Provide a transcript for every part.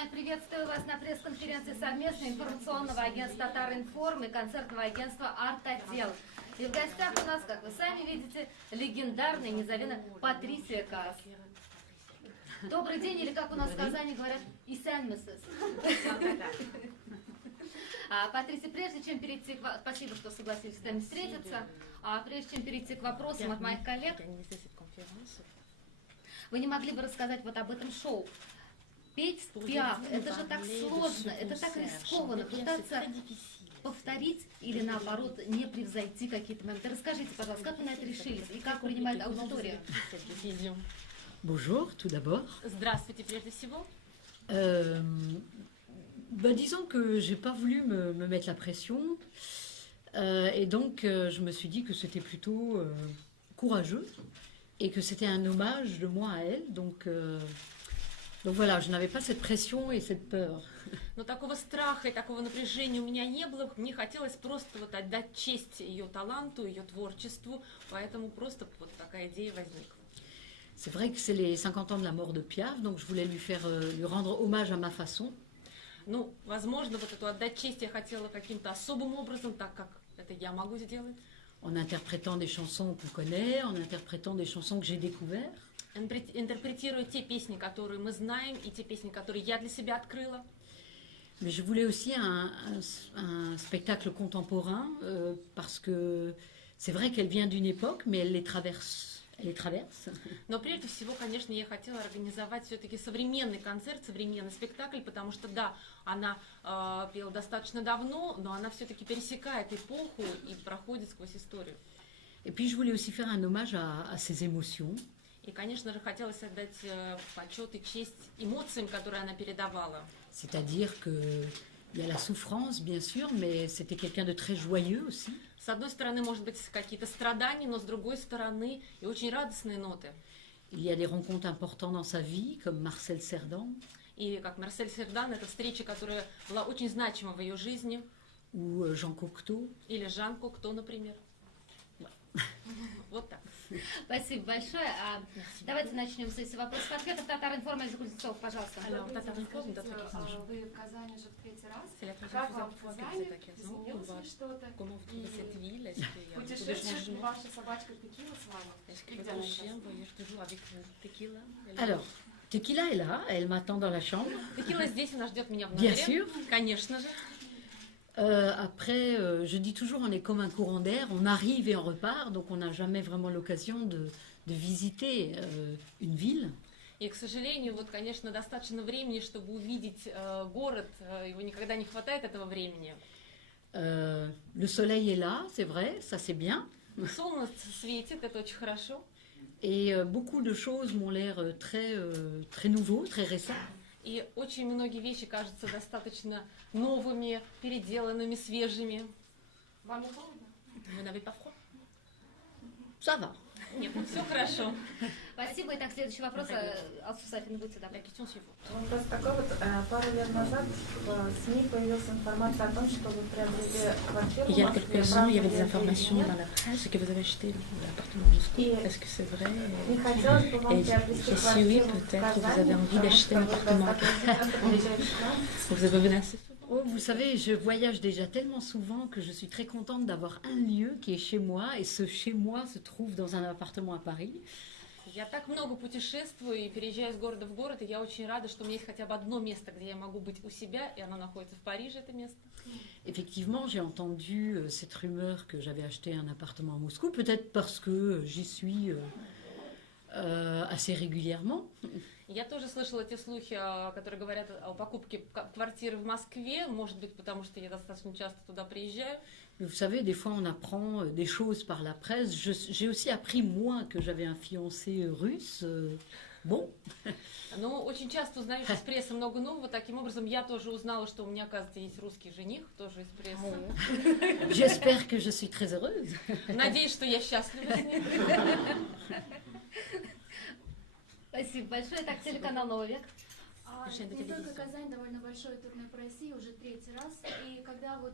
Май, приветствую вас на пресс-конференции совместной информационного агентства Татар-Информ и концертного агентства «Арт-отдел». И в гостях у нас, как вы сами видите, легендарная независимая Патрисия Каас. Добрый день, или как у нас в Казани говорят, «Исянмысыз». Патрисия, прежде чем перейти к... Спасибо, что согласились с нами встретиться. Прежде чем перейти к вопросам от моих коллег, вы не могли бы рассказать вот об этом шоу? Петь Пиаф, это же так сложно, это так рискованно, пытаться повторить или наоборот не превзойти какие-то моменты. Расскажите, пожалуйста, как вы на это решились и как принимает аудитория? Bonjour, tout d'abord. Здравствуйте, прежде всего. Disons que j'ai pas voulu me mettre la pression et donc je me suis dit que c'était plutôt courageux et que c'était un hommage de moi à elle. Donc voilà, je n'avais pas cette pression et cette peur. Но такого страха и такого напряжения у меня не было. Мне хотелось просто вот отдать честь ее таланту, ее творчеству, поэтому просто вот такая идея возникла. C'est vrai que c'est les 50 ans de la mort de Piaf, donc je voulais lui rendre hommage à ma façon. Ну, возможно, вот эту отдать честь я хотела каким-то особым образом, так как это я могу сделать. En interprétant des chansons qu'on connaît, en interprétant des chansons que j'ai découvertes. Интерпретируя те песни, которые мы знаем, и те песни, которые я для себя открыла. Mais je voulais aussi un spectacle contemporain parce que c'est vrai qu'elle vient d'une époque, mais elle les traverse. Но прежде всего, конечно, я хотела организовать все-таки современный концерт, современный спектакль, потому что, да, она пела достаточно давно, но она все-таки пересекает эпоху и проходит сквозь историю. Et puis je voulais aussi faire un hommage à ses émotions. И, конечно же, хотелось отдать почет и честь эмоциям, которые она передавала. C'est-à-dire qu'il y a la souffrance, bien sûr, mais c'était quelqu'un de très joyeux aussi. С одной стороны, может быть, какие-то страдания, но с другой стороны и очень радостные ноты. Il y a des rencontres importantes dans sa vie, comme Marcel Cerdan. И как Марсель Сердан, это встреча, которая была очень значима в ее жизни. Ou Jean Cocteau. Или Жан Кокто, например. Вот так. Спасибо большое. Давайте начнем с этих вопросов. Ответов Татар-Информ из Кузнецов, пожалуйста. Вы в Казани же в третий раз. Как вам в Казани? Изменилось ли что-то? И путешествует ли ваша собачка Текила с вами? И где она сейчас? Alors, Tequila est là, elle m'attend dans la chambre. Текила здесь, она ждет меня в Bien номере. sûr. Конечно же. Après, je dis toujours, on est comme un courant d'air, on arrive et on repart, donc on n'a jamais vraiment l'occasion de visiter une ville. И, к сожалению, вот, конечно, достаточно времени, чтобы увидеть город, его никогда не хватает этого времени. Le soleil est là, c'est vrai, ça c'est bien. Солнце светит, это очень хорошо. Et beaucoup de choses m'ont l'air très nouveaux, très récents. И очень многие вещи кажутся достаточно новыми, переделанными, свежими. Вам не холодно? Вы n'avez pas froid? Ça va. Нет, все хорошо. Спасибо. Итак, следующий вопрос. Алсу Сафина, будьте добры. Вопрос такой вот. Пару лет назад в СМИ появилась информация о том, что вы приобрели квартиру в Il y a Москве. quelques ans, il y avait des informations dans la presse que vous avez acheté l'appartement à Moscou. Est-ce que c'est vrai? Не хотелось бы вам Et приобрести si oui, квартиру в peut-être que vous Казани, avez envie потому d'acheter что un вы appartement à достаточно приезжаете к нам. Vous avez venu assez souvent? Oh, vous savez, je voyage déjà tellement souvent que je suis très contente d'avoir un lieu qui est chez moi, et ce chez moi se trouve dans un appartement à Paris. Я так много путешествую и переезжаю из города в город, и я очень рада, что у меня есть хотя бы одно место, где я могу быть у себя, и оно находится в Париже, это место. Effectivement, j'ai entendu cette rumeur que j'avais acheté un appartement à Moscou, peut-être parce que j'y suis assez régulièrement. Я тоже слышала те слухи, которые говорят о покупке квартиры в Москве, может быть, потому что я достаточно часто туда приезжаю. Vous savez, des fois on apprend des choses par la presse. J'ai aussi appris, moi, que j'avais un fiancé russe. Bon. Но очень часто узнаешь из прессы много нового. Таким образом, я тоже узнала, что у меня, оказывается, есть русский жених, тоже из прессы. J'espère que je suis très heureuse. Надеюсь, что я счастлива с ним. Спасибо большое. Так, телеканал «Новый век». Не только Казань, довольно большой турне по России, уже третий раз. И когда вот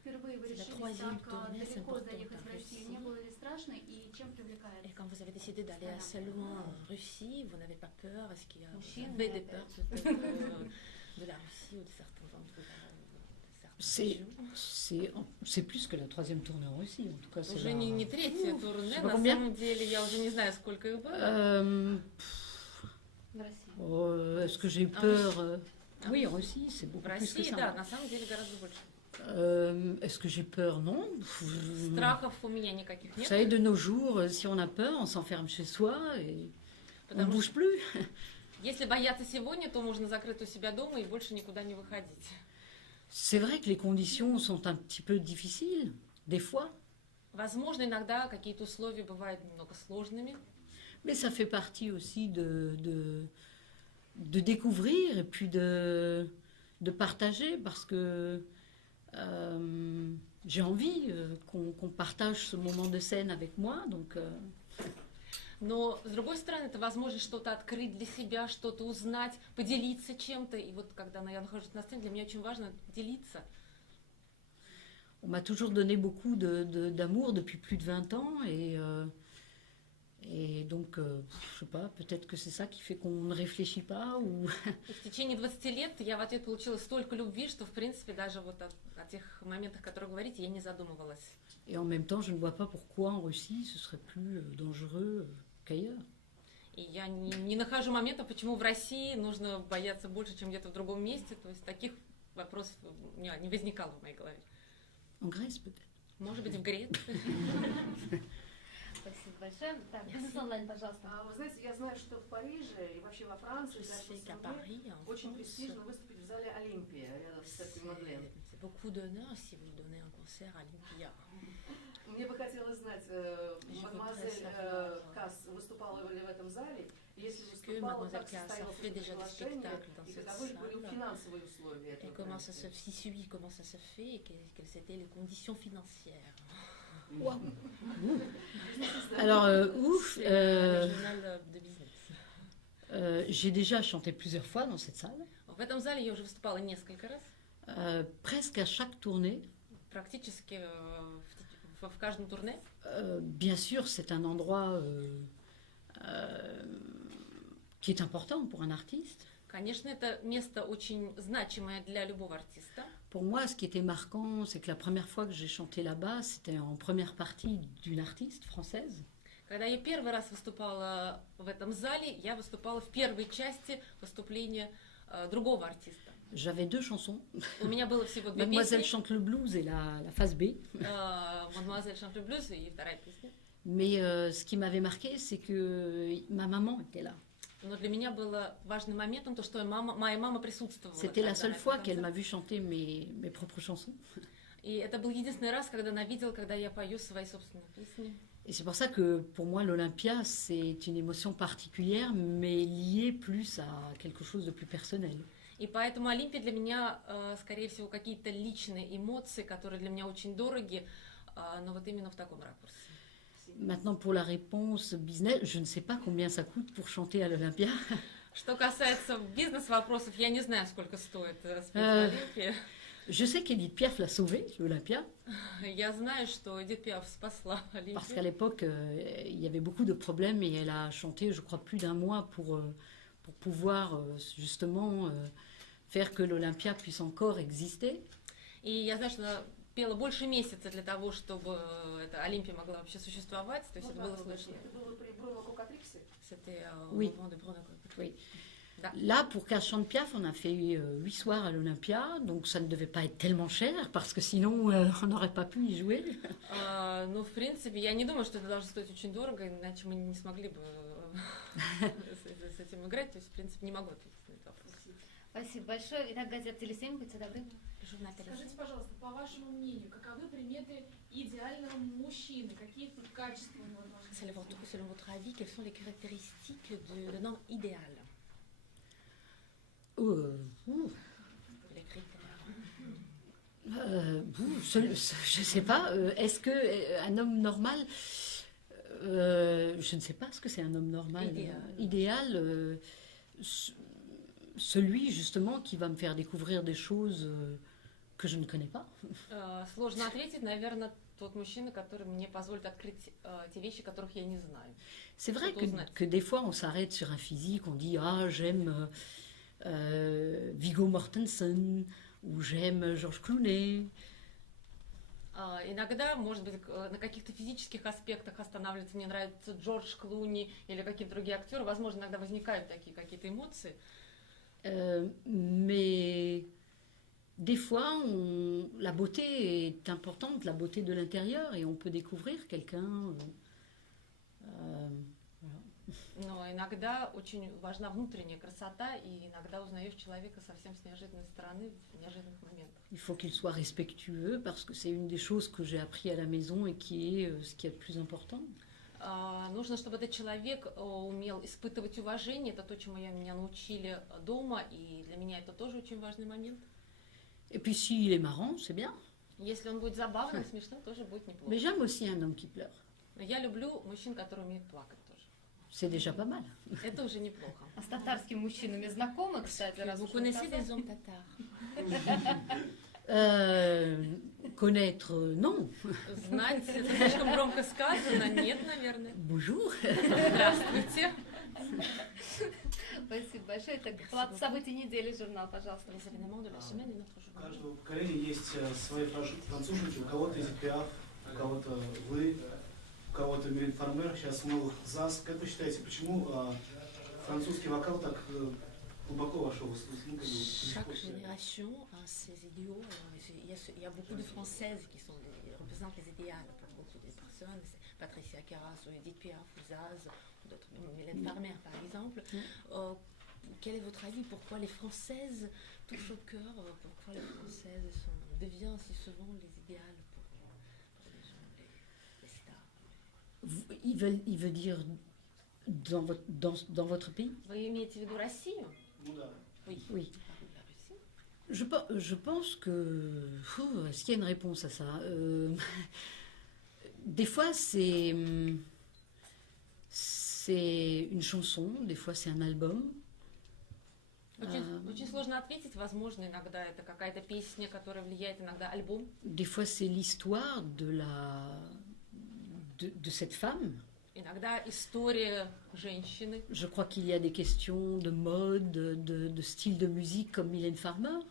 впервые вы решили так далеко заехать в Россию, не было ли страшно и чем привлекает? Et quand vous avez décidé d'aller assez loin en Russie, vous n'avez pas peur? Est-ce qu'il y avait des peurs peut-être De la Russie ou de certains endroits, c'est plus que la troisième tournée en Russie, en tout cas. C'est Уже не третья турне, sais pas на combien. самом деле, я уже не знаю, сколько их было. В России. Est-ce que j'ai peur Oui, en Russie, c'est beaucoup В plus que России, ça. да, на самом деле гораздо больше. Est-ce que j'ai peur? Non. Страхов у меня никаких Vous нет. savez, de nos jours, si on a peur, on s'enferme chez soi et on ne Потому bouge plus. Если бояться сегодня, то можно закрыть у себя дома и больше никуда не выходить. C'est vrai que les conditions sont un petit peu difficiles, des fois, Возможно, иногда какие-то условия бывают немного сложными, mais ça fait partie aussi de découvrir et puis de partager parce que j'ai envie qu'on partage ce moment de scène avec moi. Donc, но, с другой стороны, это возможность что-то открыть для себя, что-то узнать, поделиться чем-то. И вот когда я нахожусь на сцене, для меня очень важно делиться. on m'a toujours donné beaucoup d'amour depuis plus de 20 ans et donc, je sais pas, peut-être que c'est ça qui fait qu'on ne réfléchit pas ou... И в течение 20 лет я в ответ получила столько любви, что, в принципе, даже вот о тех моментах, о которых говорите, я не задумывалась. Et en même temps, je ne vois pas pourquoi en Russie ce serait plus dangereux qu'ailleurs. И я не нахожу момента, почему в России нужно бояться больше, чем где-то в другом месте. То есть таких вопросов не возникало в моей голове. En Grèce, peut-être. Может быть, в Греции. Спасибо большое. Так, бизнес онлайн, пожалуйста. Вы знаете, я знаю, что в Париже и вообще во Франции Je sais qu'à даже Paris, en очень France, престижно выступить в зале Олимпия, рядом с церковью Мадлен. c'est beaucoup d'honneur si vous donnez un concert à l'Olympia. Мне бы хотелось знать, мадемуазель Касс выступала ли в этом зале, и если выступала, как состоялось приглашение, и каковы были финансовые условия Et этого comment ça проекта? se situe, comment ça se fait, et quelles étaient les conditions financières. Alors, ouf, Journal de business. j'ai déjà chanté plusieurs fois dans cette salle. В этом зале я уже выступала несколько раз. Presque à chaque tournée. Практически в каждом турне. Bien sûr, c'est un endroit qui est important pour un artiste. Конечно, это место очень значимое для любого артиста. Pour moi, ce qui était marquant, c'est que la première fois que j'ai chanté là-bas, c'était en première partie d'une artiste française. Когда я первый раз выступала в этом зале, я выступала в первой части выступления другого артиста. J'avais deux chansons. У меня было всего две Mademoiselle песни. chante le blues et la face B. Мадемуазель chante le blues и вторая песня. Mais ce qui m'avait marqué, c'est que ma maman était là. Но для меня было важным моментом то, что моя мама присутствовала. C'était la тогда seule на этом fois qu'elle концерте. m'a vu chanter mes propres chansons. И это был единственный раз, когда она видела, когда я пою свои собственные песни. Et c'est pour ça que pour moi, l'Olympia, c'est une émotion particulière, mais liée plus à quelque chose de plus personnel. И поэтому Олимпия для меня, скорее всего, какие-то личные эмоции, которые для меня очень дороги, но вот именно в таком ракурсе. Maintenant, pour la réponse business, je ne sais pas combien ça coûte pour chanter à l'Olympia. Что касается бизнес-вопросов, я не знаю, сколько стоит спеть в Олимпии. Je sais qu'Edith Piaf l'a sauvé, l'Olympia, Я знаю, что Эдит Пиаф спасла parce qu'à Олимпию. l'époque, il y avait beaucoup de problèmes et elle a chanté, je crois, plus d'un mois pour pouvoir justement faire que l'Olympia puisse encore exister. И я знаю, что она пела больше месяца для того, чтобы эта Олимпия могла вообще существовать. То есть это было сложно. Это было при Бруно Кокатриксе? C'était Oui. au moment de Bruno Cocktail. Oui. Da. Là, pour qu'elle chante Piaf, on a fait 8 soirs à l'Olympia, donc ça ne devait pas être tellement cher, parce que sinon, on n'aurait pas pu y jouer. Ну, в принципе, я не думаю, что это должно стоить очень дорого, иначе мы не смогли бы с этим играть. То есть, в принципе, не могу ответить на этот вопрос. Спасибо большое. Итак, газета «Телесемь», будьте добры. Скажите, пожалуйста, по вашему мнению, каковы приметы идеального мужчины? Какие тут качества у него должны быть? Selon votre avis, quelles sont les caractéristiques d'un homme idéal? Les critères. Je sais pas, est-ce qu'un homme normal, je ne sais pas ce que c'est un homme normal. Idéal, celui justement qui va me faire découvrir des choses que je ne connais pas. Сложно ответить, наверное, тот мужчина, который мне позволит открыть те вещи, которых я не знаю. C'est vrai que des fois on s'arrête sur un physique, on dit ah j'aime Viggo Mortensen, ou j'aime Georges Clooney. Иногда, может быть, на каких-то физических аспектах останавливаться. Мне нравится Джордж Клуни или какие-то другие актеры. Возможно, иногда возникают такие какие-то эмоции. Mais des fois, la beauté est importante, la beauté de l'intérieur, et on peut découvrir quelqu'un. Но иногда очень важна внутренняя красота, и иногда узнаешь человека совсем с неожиданной стороны, в неожиданных моментах. Il faut qu'il soit respectueux, parce que c'est une des choses que j'ai appris à la maison et qui est ce qui est le plus important. Нужно, чтобы этот человек умел испытывать уважение. Это то, чему меня научили дома, и для меня это тоже очень важный момент. Et puis s'il est marrant, c'est bien. Если он будет забавным, смешным, тоже будет неплохо. Mais j'aime aussi un homme qui pleure. Но я люблю мужчин, которые умеют плакать тоже. C'est déjà pas mal. Это уже неплохо. А с татарскими мужчинами знакомы, кстати, раз Vous уж connaissez сказали? des hommes tatars? Connaître, non. Знать, это слишком громко сказано. Нет, наверное. Bonjour. Здравствуйте. Спасибо большое. Так, план событий недели, журнал, пожалуйста. Les événements de la semaine et notre У journal. каждого поколения есть свои француженки, у кого-то Эдит Пиаф, у кого-то вы, у кого-то Милен Фармер, сейчас новых ЗАЗ. Как вы считаете, почему французский вокал так глубоко вошел в Chaque génération a ses idéaux. Il y a beaucoup de Françaises qui représentent les idéaux pour beaucoup de personnes. C'est Patricia Caras, ou Edith Piaf, ou Zaz, ou d'autres, Mylène Farmer par exemple. Quel est votre avis? Pourquoi les Françaises touchent au cœur? Pourquoi les Françaises deviennent si souvent les idéales pour les gens, les stars? Il veut dire dans votre pays? Вы имеете в виду Россию? Ну да. Oui. Oui. La Russie. Je pense que... Est-ce qu'il y a une réponse à ça? Des fois, c'est une chanson, des fois, c'est un album. Очень сложно ответить. Возможно, иногда это какая-то песня, которая влияет, иногда альбом. Des fois, c'est l'histoire de cette femme. Иногда история женщины. Je crois qu'il y a des questions de mode, de style de musique comme Mylène Farmer.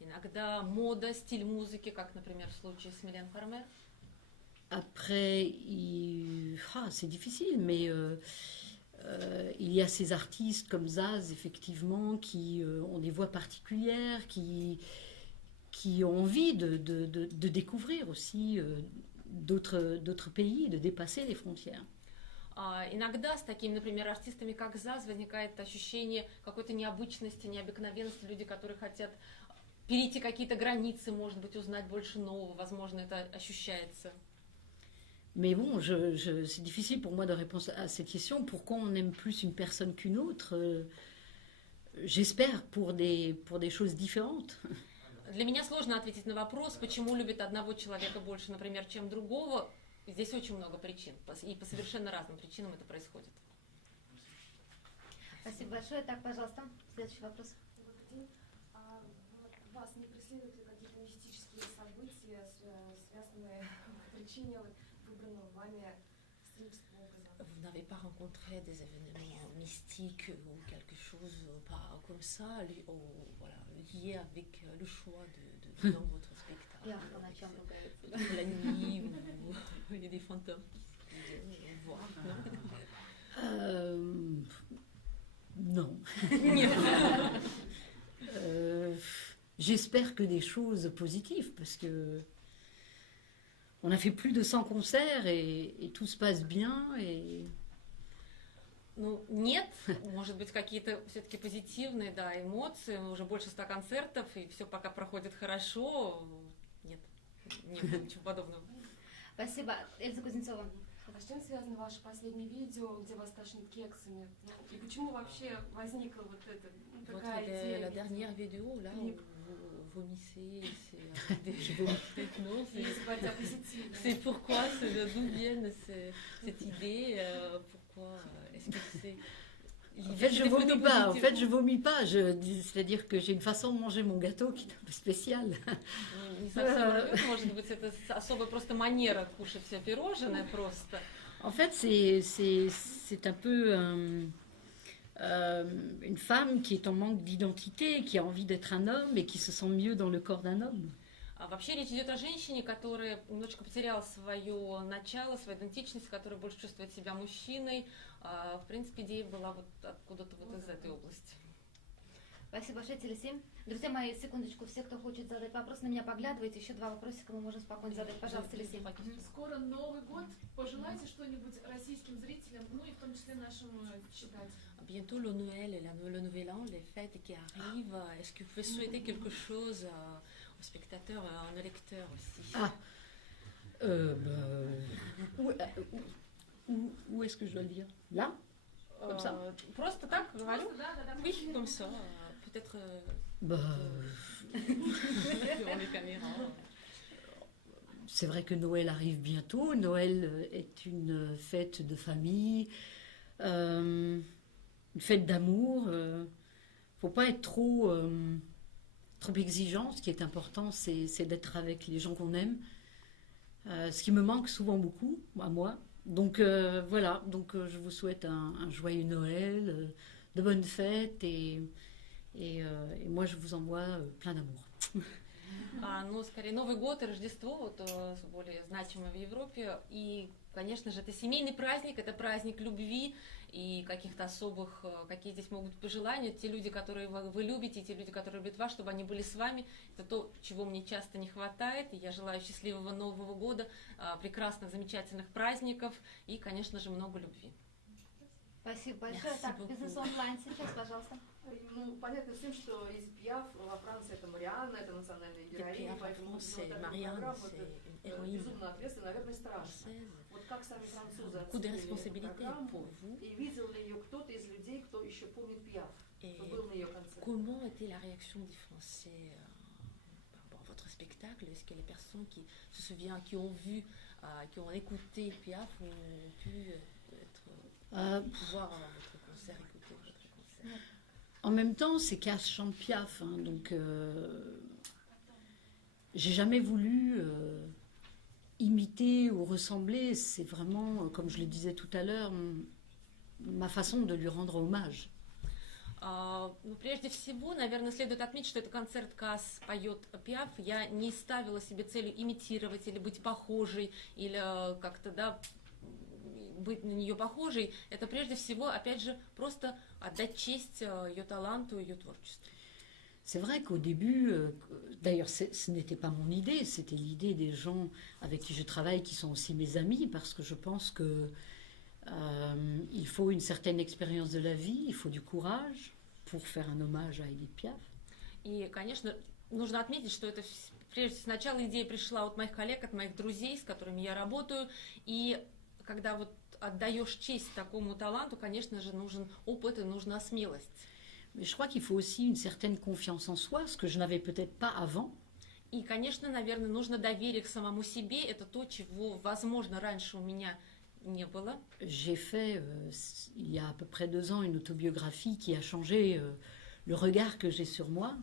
Иногда мода, стиль музыки, как, например, в случае с Милен Фармер. Après, c'est difficile, mais il y a ces artistes comme Zaz, effectivement, qui ont des voix particulières, qui ont envie de découvrir aussi d'autres pays, de dépasser les frontières. Иногда с такими, например, артистами, как ЗАЗ, возникает ощущение какой-то необычности, необыкновенности, люди, которые хотят перейти какие-то границы, может быть, узнать больше нового, возможно, это ощущается. Mais bon, c'est difficile pour moi de répondre à cette question. Pourquoi on aime plus une personne qu'une autre? J'espère pour des choses différentes. Для меня сложно ответить на вопрос, почему любит одного человека больше, например, чем другого. Здесь очень много причин, и по совершенно разным причинам это происходит. Спасибо большое. Так, пожалуйста, следующий вопрос. Добрый день. Вас не преследуют ли какие-то мистические события, связанные по prичине выбранного вами сценического образа? Vous n'avez pas rencontré des événements mystiques ou quelque chose pas comme ça, lié avec le choix dans votre spectacle? Я на чем ругается. La nuit, ou il y a des fantômes qui viennent voir, non? Non. J'espère que des choses positives, parce que on a fait plus de 100 concerts et tout se passe bien. Ну, нет, может быть, какие-то все-таки позитивные, да, эмоции, уже больше 100 концертов, и все пока проходит хорошо. Нет, не было ничего подобного. Спасибо. Эльза Кузнецова. А с чем связано ваше последнее видео, где вас тошнит кексами? И почему вообще возникла вот эта такая идея? La dernière vidéo, là, où vous vomissez, c'est pourquoi, d'où viennent cette idée, pourquoi, est-ce que c'est... En fait, je vomis pas. C'est-à-dire que j'ai une façon de manger mon gâteau qui est un peu spéciale. Не совсем, может быть, это особая просто манера кушать все пирожное просто. En fait, c'est un peu une femme qui est en manque d'identité, qui a envie d'être un homme et qui se sent mieux dans le corps d'un homme. Вообще речь идет о женщине, которая немножечко потеряла свое начало, свою идентичность, которая больше чувствует себя мужчиной. В принципе, идея была вот откуда-то вот из этой области. Спасибо большое, Телесим. Друзья мои, секундочку, все, кто хочет задать вопрос, на меня поглядывайте. Еще 2 вопросика мы можем спокойно задать. Пожалуйста, Телесим. Скоро Новый год. Пожелайте что-нибудь российским зрителям, ну и в том числе нашим читателям. Bientôt le Noël et le Nouvel An, les fêtes qui arrivent. Est-ce que vous pouvez souhaiter quelque chose aux spectateurs et aux lecteurs aussi? Où est-ce que je dois le dire? Là? Comme ça? Просто так говорю? Oui, comme ça. Peut-être devant les caméras. C'est vrai que Noël arrive bientôt. Noël est une fête de famille, une fête d'amour. Faut pas être trop exigeant. Ce qui est important, c'est d'être avec les gens qu'on aime. Ce qui me manque souvent beaucoup, à moi. Donc voilà, donc je vous souhaite un joyeux Noël, de bonnes fêtes et moi je vous envoie plein d'amour. Ну, скорее, Новый год и Рождество, вот более значимые в Европе. И, конечно же, это семейный праздник, это праздник любви и каких-то особых, какие здесь могут быть пожелания. Те люди, которые вы любите, те люди, которые любят вас, чтобы они были с вами. Это то, чего мне часто не хватает. И я желаю счастливого Нового года, прекрасных, замечательных праздников и, конечно же, много любви. Спасибо большое. Так, бизнес онлайн сейчас, пожалуйста. Ну, понятно всем, что Эдит Пиаф во Франции это Марианна, это национальная героиня, поэтому это безумно ответственно, наверное, страшно. Вот как сами французы оценили программу, и видел ли ее кто-то из людей, кто еще помнит Пиаф, кто был на ее концерте? Comment était la réaction des Français par rapport à votre spectacle? Est-ce que les personnes qui se souviennent, qui ont vu, qui ont écouté Piaf ont pu pouvoir votre concert, écouter votre concert? En même temps, c'est Cass chante Piaf, hein, donc j'ai jamais voulu imiter ou ressembler. C'est vraiment, comme je le disais tout à l'heure, ma façon de lui rendre hommage. Ну, прежде всего, наверное, следует отметить, что это концерт Касс поет Пиаф. Я не ставила себе целью имитировать или быть похожей, или как-то, да, быть на нее похожей. Это прежде всего, опять же, просто отдать честь ее таланту, ее творчеству. C'est vrai qu'au début, d'ailleurs ce n'était pas mon idée, c'était l'idée des gens avec qui je travaille qui sont aussi mes amis, parce que je pense que il faut une certaine expérience de la vie, il faut du courage pour faire un hommage à Édith Piaf. И, конечно, нужно отметить, что это прежде всего сначала идея пришла от моих коллег, от моих друзей, с которыми я работаю, и когда вот отдаешь честь такому таланту, конечно же, нужен опыт и нужна смелость. Mais je crois qu'il faut aussi une certaine confiance en soi, ce que je n'avais peut-être pas avant. И, конечно, наверное, нужно доверие к самому себе. Это то, чего, возможно, раньше у меня не было. J'ai fait, il y a à peu près 2 ans, une autobiographie qui a changé le regard que j'ai sur moi.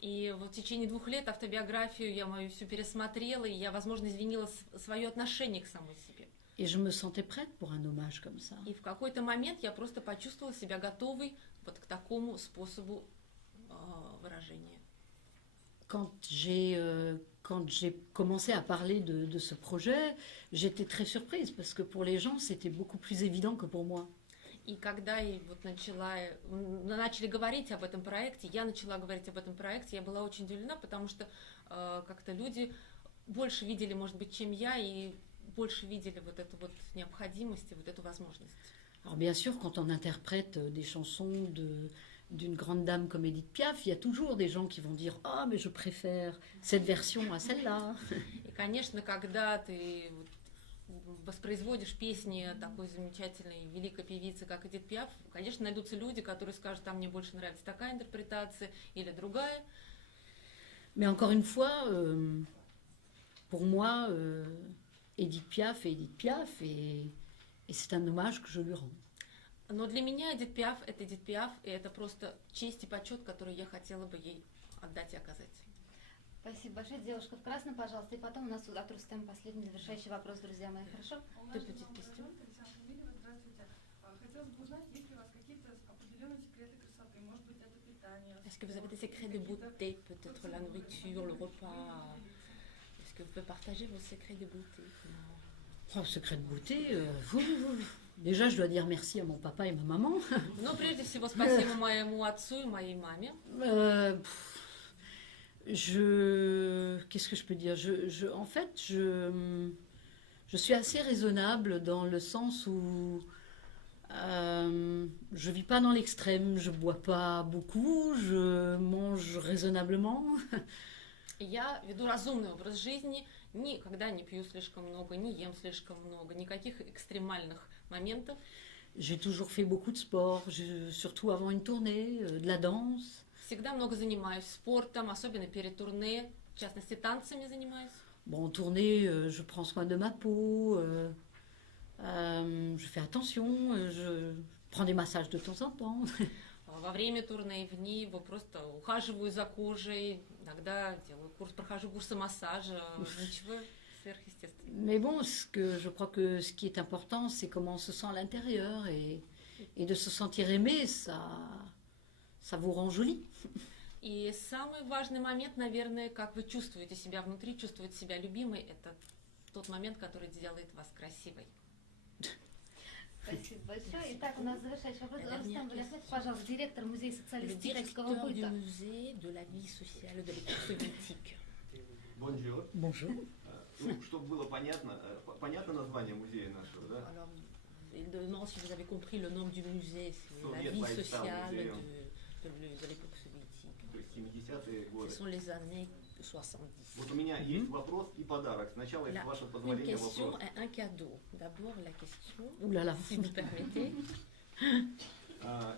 И вот в течение 2 лет автобиографию я мою всю пересмотрела, и я, возможно, изменила свое отношение к самой себе. Et je me sentais prête pour un hommage comme ça. И в какой-то момент я просто почувствовала себя готовой вот к такому способу выражения. Quand j'ai commencé à parler de ce projet, j'étais très surprise parce que pour les gens, c'était beaucoup plus évident que pour moi. И когда я вот начали говорить об этом проекте, я начала говорить об этом проекте, я была очень удивлена, потому что как-то люди больше видели, может быть, чем я, и больше видели вот эту вот необходимость и вот эту возможность. Alors bien sûr, quand on interprète des chansons d'une grande dame comme Édith Piaf, il y a toujours des gens qui vont dire « Ah, mais je préfère cette version à celle-là ». И, конечно, когда ты воспроизводишь песни такой замечательной, великой певицы, как Эдит Пиаф, конечно, найдутся люди, которые скажут, а мне больше нравится такая интерпретация или другая. Mais encore une fois, pour moi, Édith Piaf est Édith Piaf et c'est un hommage que je lui rends. Но для меня Эдит Пиаф – это Эдит Пиаф, и это просто честь и почет, который я хотела бы ей отдать и оказать. Спасибо большое. Девушка в красном, пожалуйста. И потом у нас у Рустема последний завершающий вопрос, друзья мои. Хорошо? Здравствуйте. Хотелось бы узнать, есть ли у вас какие-то определенные секреты красоты? Может быть, это питание? Est-ce que vous avez des secrets de beauté, peut-être la nourriture, le repas? Est-ce que vous pouvez partager vos secrets de beauté? Oh, secret de beauté, déjà je dois dire merci à mon papa et ma maman. Но прежде всего спасибо моему отцу и моей маме. Qu'est-ce que je peux dire? En fait, je suis assez raisonnable dans le sens où je vis pas dans l'extrême, je bois pas beaucoup, je mange raisonnablement. Я веду разумный образ жизни, никогда не пью слишком много, не ем слишком много, никаких экстремальных моментов. J'ai toujours fait beaucoup de sport, surtout avant une tournée, de la danse. Всегда много занимаюсь спортом, особенно перед турне, в частности танцами занимаюсь. Bon, en tournée, je prends soin de ma peau, je fais attention, je prends des massages de temps en temps. Во время турне и в дни просто ухаживаю за кожей, иногда прохожу курсы массажа, ничего сверхъестественного. Mais bon, je crois que ce qui est important, c'est comment on se sent à l'intérieur et de se sentir aimé, ça vous rend joli. И самый важный момент, наверное, как вы чувствуете себя внутри, чувствуете себя любимой, это тот момент, который делает вас красивой. Спасибо большое. Итак, у нас завершающий вопрос. Рустам Валиахметов, пожалуйста, директор Музея социалистического быта. Le musée de la vie sociale de l'époque soviétique. Bonjour. Bonjour. Ну, чтобы было понятно, понятно название музея нашего, да? Alors, il demande si vous avez compris le nom du musée, c'est la vie sociale de l'époque soviétique. То есть 70-е годы. Ce sont les années 70. Вот у меня есть вопрос и подарок. Сначала, с вашего Une позволения, question вопрос. et un cadeau. D'abord la question, Ouh là là. si vous permettez.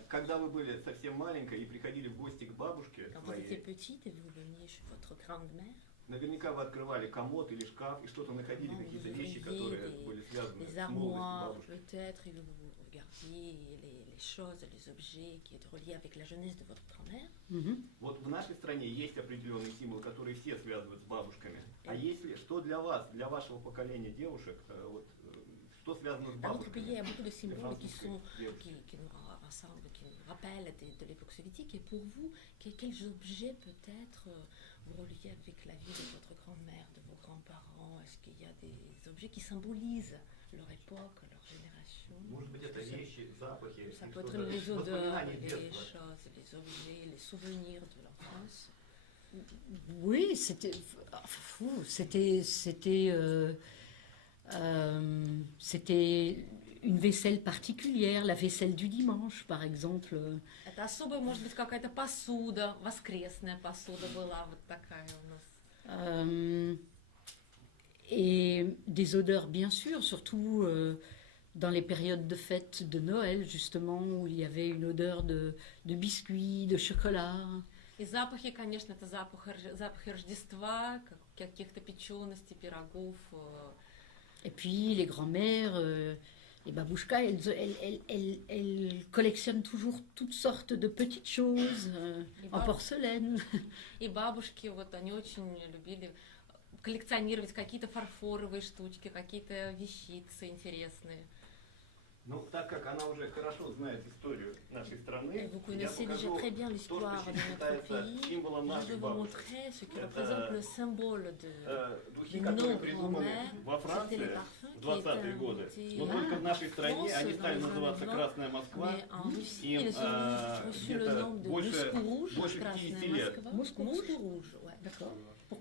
Когда вы были совсем маленькой и приходили в гости к бабушке Quand vous étiez своей, petite et vous veniez chez votre grand-mère, наверняка вы открывали комод или шкаф и что-то находили, какие-то вещи, которые были связаны des с молодостью armoires бабушки. peut-être, et vous regardiez les choses, les objets qui étaient reliés avec la jeunesse de votre grand-mère. Вот в нашей стране есть определенный символ, который все связывают с бабушками. А если что для вас, для вашего поколения девушек, вот, что связано с Dans votre pays, il y бабушками? a beaucoup de symboles qui Девушки. nous rassemblent, qui nous rappellent de l'époque soviétique. Et pour vous, quels objets peut-être vous reliez avec la vie de votre grand-mère, de vos grands-parents? Est-ce qu'il y a des objets qui symbolisent leur époque, leur génération? Может быть, это вещи, запахи, Ça или peut être что-то, les odeurs, воспоминания les детства. choses, les objets, les souvenirs de l'enfance. Oui, c'était une vaisselle particulière, la vaisselle du dimanche, par exemple. Это особая, может быть, какая-то посуда, воскресная посуда была вот такая у нас. Et des odeurs, bien sûr, surtout dans les périodes de fête de Noël, justement, où il y avait une odeur de biscuits, de chocolat. И запахи, конечно, это запахи Рождества, каких-то печеностей, пирогов. Et puis les grands-mères, les babouchkas, elles collectionnent toujours toutes sortes de petites choses en porcelaine. И бабушки, вот они очень любили коллекционировать какие-то фарфоровые штучки, какие-то вещицы интересные. Ну, так как она уже хорошо знает историю нашей страны, Vous я connaissez déjà покажу très bien то, l'histoire что de notre считается pays. символом Je vais наших vous бабушек. montrer ce qui représente le symbole Духи, de которые nos придуманы grands-mères. во C'était les Франции parfums в qui étaient 20-е годы. inventés Но только в нашей стране France, они dans стали les называться années Красная Москва. Mais en Russie, Им ils ont reçu le nom de больше Moscou rouge, 50 Красная лет. Москва. Moscou Moscou rouge, ouais. D'accord.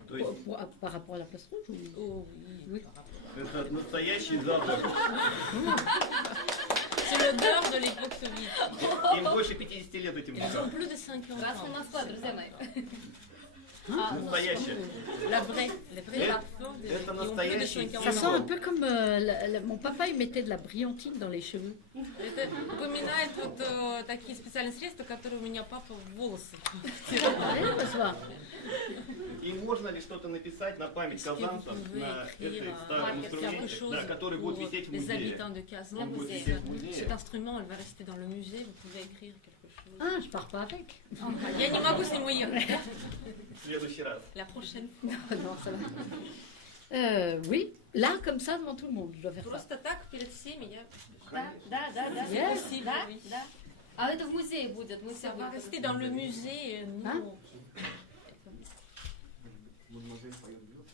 То есть Par rapport à la place rouge Oh oui, Oui. par rapport à- это настоящий запах. C'est l'odeur de l'époque soviétique. Им больше 50 лет этим Ils ont духам. plus de 50 Красная ans. Москва, друзья мои. Настоящая. La vraie, les vrais Это- parfums это qui ont plus de настоящий 50 Ça sent ans. un peu comme mon papa, il mettait de la brillantine dans les cheveux. Это напоминает вот такие специальные средства, которые у меня папа в волосы. Ouais, ça se voit. И можно ли что-то написать на память Est-ce que vous казанцев pouvez на écrire этой старом quelque инструменте, chose да, который будет pour висеть в les музее? habitants de Kazan? Он будет Cet висеть в музее. instrument, il va rester dans le musée, vous pouvez écrire quelque chose. Ah, je pars pas avec. Я не могу с ним уехать. В следующий раз. La prochaine. Non, ça va. Oui, là, comme ça, devant tout le monde, je dois faire ça. Просто так перед всеми я... Да. Yes. Да. А это в музее будет. Мы все Ça va будем. rester dans le musée. Nous, Hein? Мадемуазель поет бьет.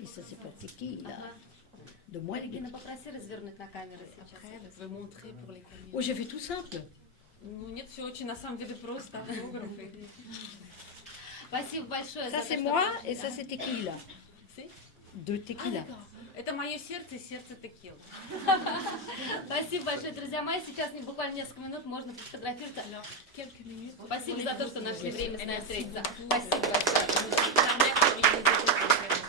Et ça, c'est pas tequila. De moi, les Легина, попроси развернуть на камеру сейчас. Вы montrer pour les caméras. Oh, j'ai fait tout simple. Ну, нет, все очень, на самом деле, просто автографы. Спасибо большое. Ça, за c'est то, moi что- et ça, c'est tequila. C'est? De tequila. Это мое сердце и сердце текила. Спасибо большое, друзья мои. Сейчас буквально несколько минут можно фотографироваться. Quelques minutes. Спасибо за то, что нашли время с нами Merci встретиться. beaucoup. Спасибо большое. Merci.